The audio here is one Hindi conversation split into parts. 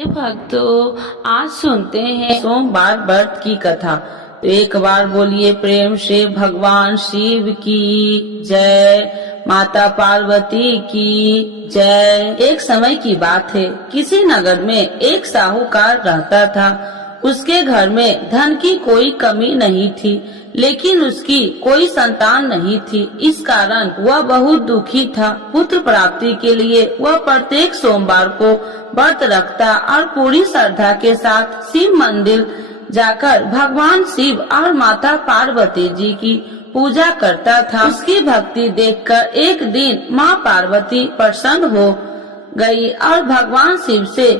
भक्तों, आज सुनते हैं सोमवार व्रत की कथा। तो एक बार बोलिए प्रेम से भगवान शिव की जय, माता पार्वती की जय। एक समय की बात है, किसी नगर में एक साहूकार रहता था। उसके घर में धन की कोई कमी नहीं थी, लेकिन उसकी कोई संतान नहीं थी। इस कारण वह बहुत दुखी था। पुत्र प्राप्ति के लिए वह प्रत्येक सोमवार को व्रत रखता और पूरी श्रद्धा के साथ शिव मंदिर जाकर भगवान शिव और माता पार्वती जी की पूजा करता था। उसकी भक्ति देखकर एक दिन माँ पार्वती प्रसन्न हो गई और भगवान शिव से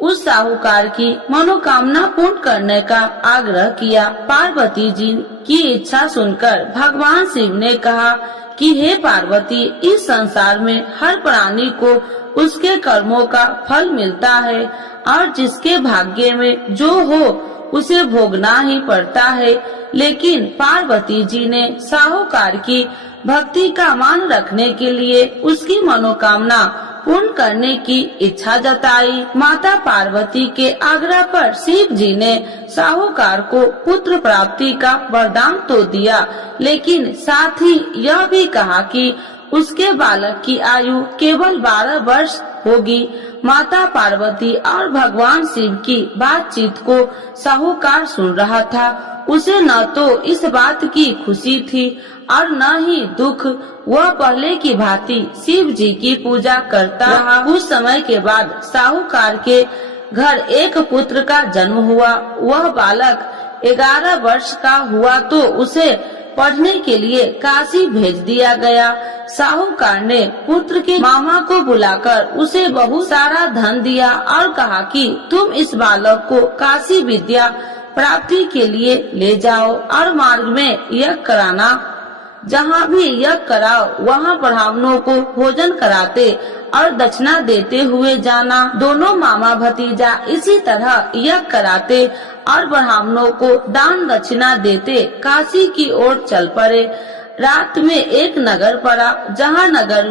उस साहूकार की मनोकामना पूर्ण करने का आग्रह किया। पार्वती जी की इच्छा सुनकर भगवान शिव ने कहा कि हे पार्वती, इस संसार में हर प्राणी को उसके कर्मों का फल मिलता है और जिसके भाग्य में जो हो उसे भोगना ही पड़ता है। लेकिन पार्वती जी ने साहूकार की भक्ति का मान रखने के लिए उसकी मनोकामना पूर्ण करने की इच्छा जताई। माता पार्वती के आग्रह पर शिव जी ने साहूकार को पुत्र प्राप्ति का वरदान तो दिया, लेकिन साथ ही यह भी कहा कि उसके बालक की आयु केवल 12 वर्ष होगी। माता पार्वती और भगवान शिव की बातचीत को साहूकार सुन रहा था। उसे न तो इस बात की खुशी थी और न ही दुख। वह पहले की भांति शिव जी की पूजा करता रहा। कुछ समय के बाद साहूकार के घर एक पुत्र का जन्म हुआ। वह बालक 11 वर्ष का हुआ तो उसे पढ़ने के लिए काशी भेज दिया गया। साहूकार ने पुत्र के मामा को बुलाकर उसे बहुत सारा धन दिया और कहा कि तुम इस बालक को काशी विद्या प्राप्ति के लिए ले जाओ और मार्ग में यज्ञ कराना। जहाँ भी यज्ञ कराओ वहाँ ब्राह्मणों को भोजन कराते और दक्षिणा देते हुए जाना। दोनों मामा भतीजा इसी तरह यज्ञ कराते और ब्राह्मणों को दान दक्षिणा देते काशी की ओर चल पड़े। रात में एक नगर पड़ा, जहाँ नगर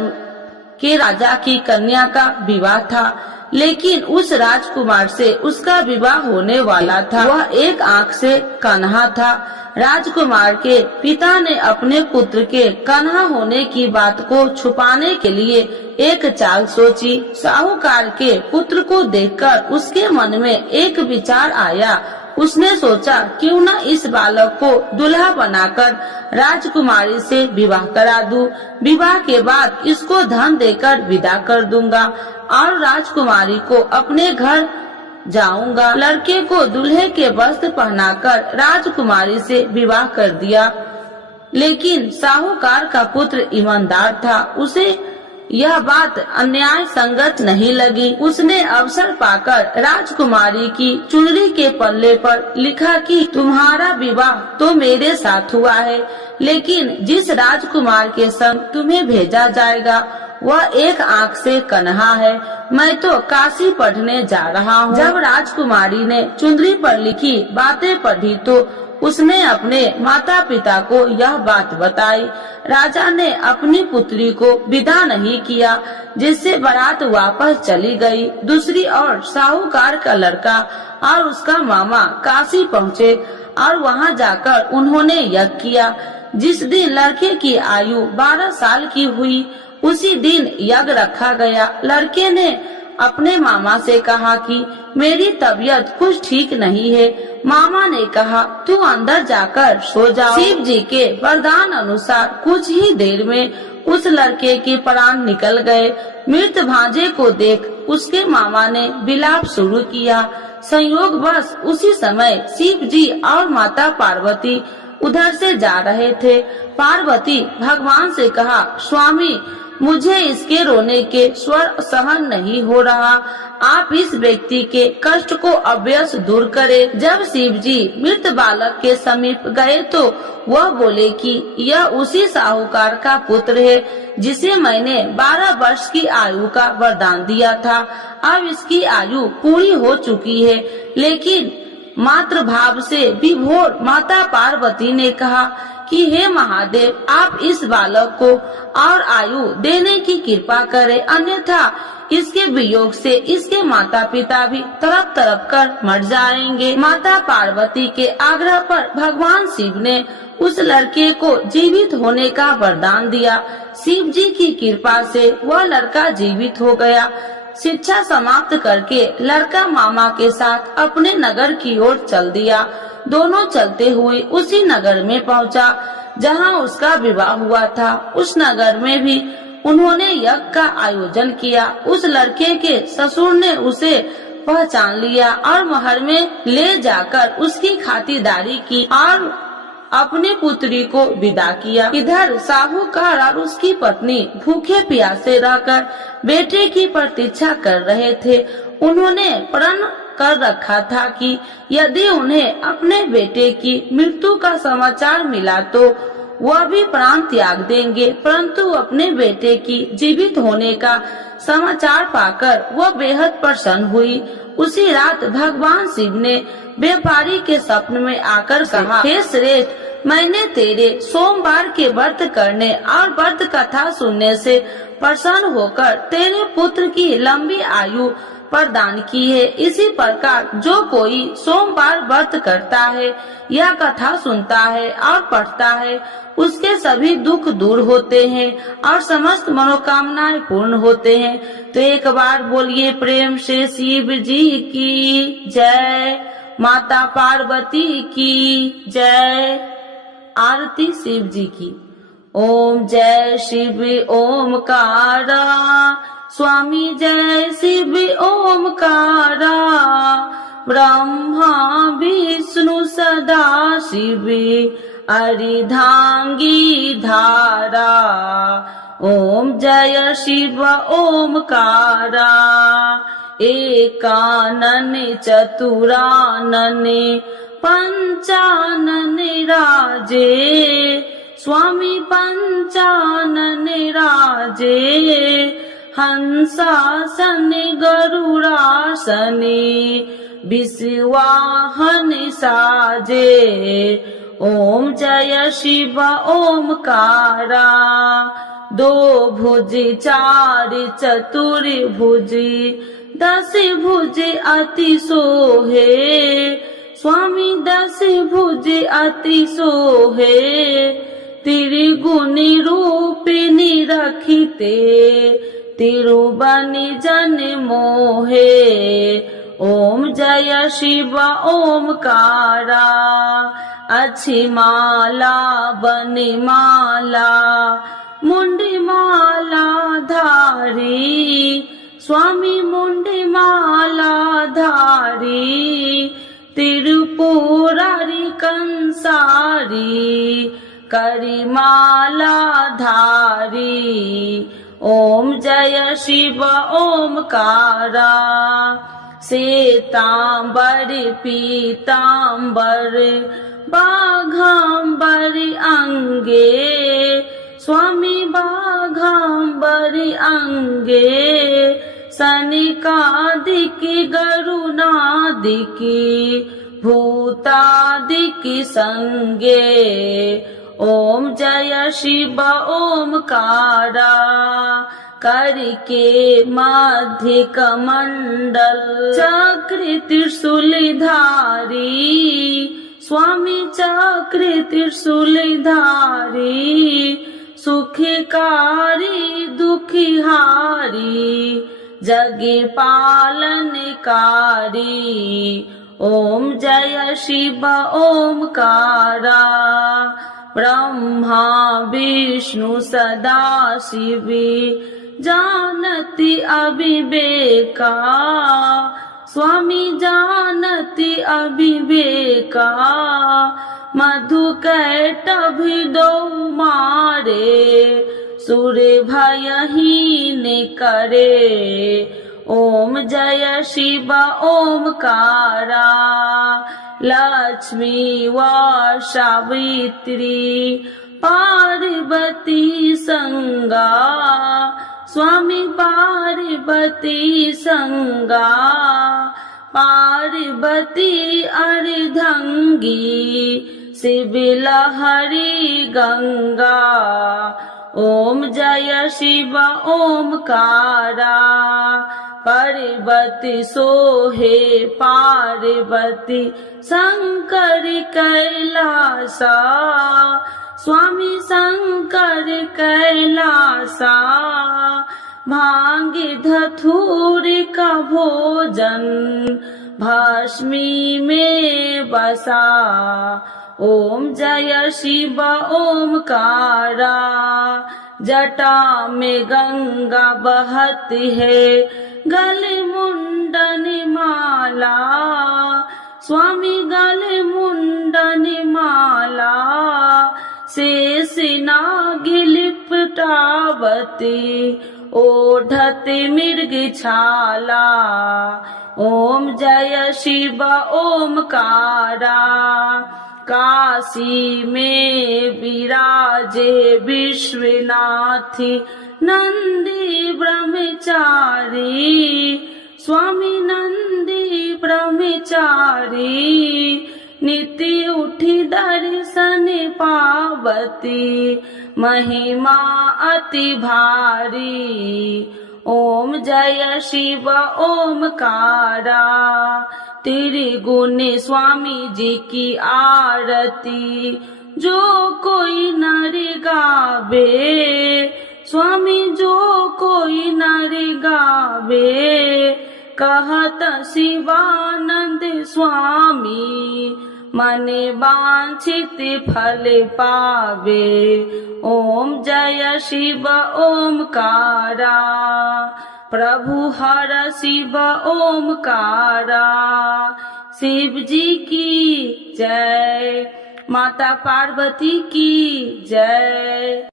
के राजा की कन्या का विवाह था, लेकिन उस राजकुमार से उसका विवाह होने वाला था। वह एक आंख से कन्हा था। राजकुमार के पिता ने अपने पुत्र के कन्हा होने की बात को छुपाने के लिए एक चाल सोची। साहूकार के पुत्र को देखकर उसके मन में एक विचार आया। उसने सोचा क्यों न इस बालक को दूल्हा बनाकर राजकुमारी से विवाह करा दूं। विवाह के बाद इसको धन देकर विदा कर दूंगा और राजकुमारी को अपने घर जाऊंगा। लड़के को दूल्हे के वस्त्र पहनाकर राजकुमारी से विवाह कर दिया। लेकिन साहूकार का पुत्र ईमानदार था। उसे यह बात अन्याय संगत नहीं लगी। उसने अवसर पाकर राजकुमारी की चुनरी के पल्ले पर लिखा कि तुम्हारा विवाह तो मेरे साथ हुआ है, लेकिन जिस राजकुमार के संग तुम्हें भेजा जाएगा वह एक आंख से कन्हा है। मैं तो काशी पढ़ने जा रहा हूँ। जब राजकुमारी ने चुनरी पर लिखी बातें पढ़ी तो उसने अपने माता पिता को यह बात बताई। राजा ने अपनी पुत्री को विदा नहीं किया, जिससे बारात वापस चली गई। दूसरी ओर साहूकार का लड़का और उसका मामा काशी पहुँचे और वहाँ जाकर उन्होंने यज्ञ किया। जिस दिन लड़के की आयु 12 साल की हुई, उसी दिन यज्ञ रखा गया। लड़के ने अपने मामा से कहा कि मेरी तबीयत कुछ ठीक नहीं है। मामा ने कहा तू अंदर जाकर सो जाओ। शिव जी के वरदान अनुसार कुछ ही देर में उस लड़के के प्राण निकल गए। मृत भांजे को देख उसके मामा ने विलाप शुरू किया। संयोगवश उसी समय शिव जी और माता पार्वती उधर से जा रहे थे। पार्वती भगवान से कहा स्वामी, मुझे इसके रोने के स्वर सहन नहीं हो रहा। आप इस व्यक्ति के कष्ट को अवश्य दूर करें। जब शिव जी मृत बालक के समीप गए तो वह बोले कि यह उसी साहूकार का पुत्र है जिसे मैंने 12 वर्ष की आयु का वरदान दिया था। अब इसकी आयु पूरी हो चुकी है। लेकिन मातृ भाव से विभोर माता पार्वती ने कहा कि हे महादेव, आप इस बालक को और आयु देने की कृपा करें, अन्यथा इसके वियोग से इसके माता पिता भी तड़प तड़प कर मर जाएंगे। माता पार्वती के आग्रह पर भगवान शिव ने उस लड़के को जीवित होने का वरदान दिया। शिव जी की कृपा से वह लड़का जीवित हो गया। शिक्षा समाप्त करके लड़का मामा के साथ अपने नगर की ओर चल दिया। दोनों चलते हुए उसी नगर में पहुंचा जहां उसका विवाह हुआ था। उस नगर में भी उन्होंने यज्ञ का आयोजन किया। उस लड़के के ससुर ने उसे पहचान लिया और महल में ले जाकर उसकी खातिरदारी की और अपनी पुत्री को विदा किया। इधर साहूकार और उसकी पत्नी भूखे प्यासे रहकर बेटे की प्रतीक्षा कर रहे थे। उन्होंने प्रण कर रखा था कि यदि उन्हें अपने बेटे की मृत्यु का समाचार मिला तो वह भी प्राण त्याग देंगे, परंतु अपने बेटे की जीवित होने का समाचार पाकर वह बेहद प्रसन्न हुई। उसी रात भगवान शिव ने व्यापारी के स्वप्न में आकर कहा, हे श्रेष्ठ, मैंने तेरे सोमवार के व्रत करने और व्रत कथा सुनने से प्रसन्न होकर तेरे पुत्र की लंबी आयु प्रदान की है। इसी प्रकार जो कोई सोमवार व्रत करता है या कथा सुनता है और पढ़ता है, उसके सभी दुख दूर होते हैं और समस्त मनोकामनाएं पूर्ण होते हैं। तो एक बार बोलिए प्रेम से शिव जी की जय, माता पार्वती की जय। आरती शिव जी की। ओम जय शिव ओमकारा, स्वामी जय शिव ओमकारा, ब्रह्मा विष्णु सदा शिव अर्धांगी धारा। ओम जय शिव ओमकारा, एकानन चतुरानन पंचानन राजे, स्वामी पंचानन राजे, हंसासन गरुड़ासन विश्वाहन साजे। ओम जय शिव ओमकारा, दो भुज चार चतुर्भुज, दस भुज अति सोहे, स्वामी दस भुज अति सोहे, त्रिगुणी रूपिणी रखिते, तिरुबनि जन मोहे। ओम जय शिव ओमकारा, अच्छी माला बनि माला, मुंडी माला धारी, स्वामी मुंडी माला धारी, त्रिपुरारी कंसारी, करी माला धारी। ओम जय शिव ओमकारा, श्वेतांबर पीतांबर, बाघांबर अंगे, स्वामी बाघांबर अंगे, सनिकादिक गरुनादिक, भूतादिक संगे। ओम जय शिव ओमकारा, करके मध्य कमंडल, चक्र त्रिशूलधारी, स्वामी चक्र त्रिशूलधारी, सुखकारी दुखिहारी, जग पालनकारी। ओम जय शिव ओमकारा, ब्रह्मा विष्णु सदा शिव, जानति अविवेका, स्वामी जानति अविवेका, मधु कैटभ दो मारे, सुर भयहीन करे। ओम जय शिव ओमकारा, लक्ष्मी व सावित्री, पार्वती संगा, स्वामी पार्वती संगा, पार्वती अर्धंगी, शिव लहरी गंगा। ओम जय शिव ओमकारा। पार्वती सोहे पार्वती शंकर कैलासा। स्वामी शंकर कैलासा। भांग धतूर का भोजन भस्मी में बसा। ओम जय शिव ओमकारा। जटा में गंगा बहती है, गले मुंडन माला। स्वामी गले मुंडन माला। शेष नाग लिपटावती ओढ़ते मृग छाला। ओम जय शिव ओमकारा। काशी में विराजे विश्वनाथी नंदी ब्रह्मचारी। स्वामी नंदी ब्रह्मचारी। नित्य उठी दर्शन पावती महिमा अति भारी। ओम जय शिव ओमकारा। त्रिगुण स्वामी जी की आरती जो कोई नर गावे। स्वामी जो कोई नर गावे। कहत शिवानंद स्वामी मन वांछित फल पावे। ओम जय शिव ओमकारा। प्रभु हर शिव ओमकारा। शिव जी की जय। माता पार्वती की जय।